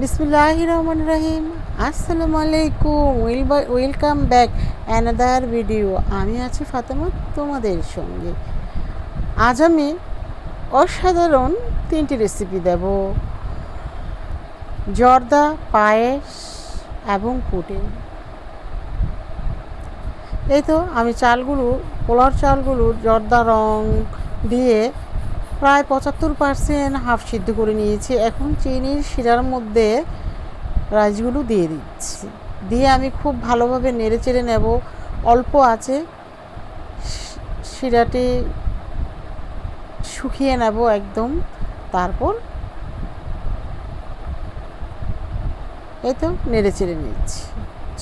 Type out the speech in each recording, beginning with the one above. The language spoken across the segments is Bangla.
বিসমিল্লাহির রহমানির রহিম। আসসালামু আলাইকুম, ওয়েলকাম ব্যাক অ্যানাদার ভিডিও। আমি আছি ফাতেমা তোমাদের সঙ্গে। আজ আমি অসাধারণ 3টি রেসিপি দেব: জর্দা, পায়েস এবং পুডিং। এই তো আমি পোলার চালগুলো জর্দা রং দিয়ে প্রায় 75% হাফ সিদ্ধ করে নিয়েছি। এখন চিনির শিরার মধ্যে রাইসগুলো দিয়ে দিচ্ছি, দিয়ে আমি খুব ভালোভাবে নেড়ে চেড়ে নেব। অল্প আছে শিরাটি শুকিয়ে নেব একদম। তারপর এই তো নেড়ে চেড়ে নিচ্ছি।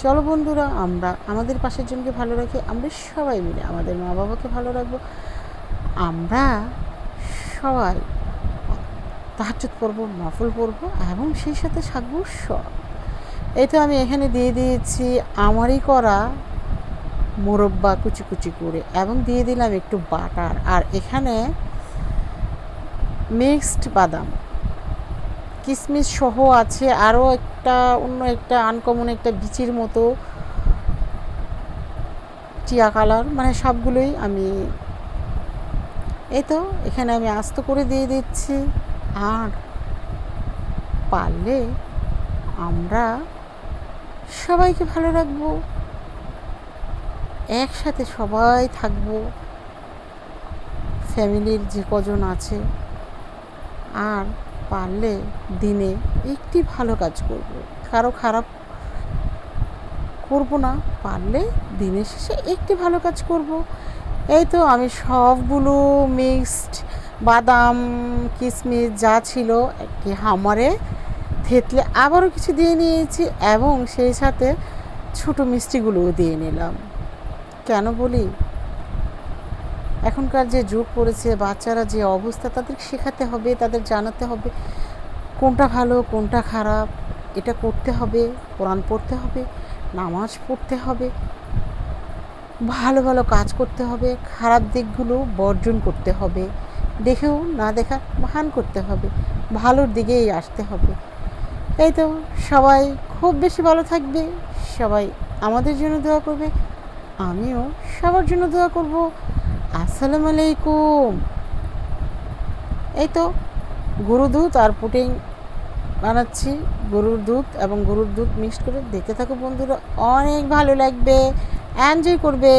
চলো বন্ধুরা, আমরা আমাদের পাশের জনকে ভালো রাখি, আমরা সবাই মিলে আমাদের মা বাবাকে ভালো রাখবো। আমরা সবাই তাহাজ্জুদ পড়বো, নফল পড়বো এবং সেই সাথে থাকবো সব। এই তো আমি এখানে দিয়ে দিয়েছি আমারই করা মোরব্বা কুচি কুচি করে, এবং দিয়ে দিলাম একটু বাটার। আর এখানে মিক্সড বাদাম কিশমিশ সহ আছে, আরও অন্য একটা আনকমন একটা বিচির মতো টিয়া কালার, মানে সবগুলোই আমি এই তো এখানে আমি আস্ত করে দিয়ে দিচ্ছি। আর পারলে আমরা সবাইকে ভালো রাখবো, একসাথে সবাই থাকবো, ফ্যামিলির যে কজন আছে। আর পারলে দিনে একটি ভালো কাজ করব, কারো খারাপ করব না। পারলে দিনের শেষে একটি ভালো কাজ করব। এই তো আমি সবগুলো মিক্সড বাদাম কিশমিশ যা ছিল একটি হামারে থেতলে আবারও কিছু দিয়ে নিয়েছি, এবং সেই সাথে ছোটো মিষ্টিগুলোও দিয়ে নিলাম। কেন বলি, এখনকার যে যুগ পড়েছে, বাচ্চারা যে অবস্থা, তাদের শেখাতে হবে, তাদের জানাতে হবে কোনটা ভালো কোনটা খারাপ। এটা করতে হবে, কোরআন পড়তে হবে, নামাজ পড়তে হবে, ভালো ভালো কাজ করতে হবে, খারাপ দিকগুলো বর্জন করতে হবে, দেখেও না দেখা ভান করতে হবে, ভালোর দিকেই আসতে হবে। এই তো সবাই খুব বেশি ভালো থাকবে, সবাই আমাদের জন্য দোয়া করবে, আমিও সবার জন্য দোয়া করব। আসসালামু আলাইকুম। এই তো গরুর দুধ আর পুডিং বানাচ্ছি, গরুর দুধ এবং গরুর দুধ মিক্সড করে। দেখতে থাকো বন্ধুরা, অনেক ভালো লাগবে, এনজয় করবে।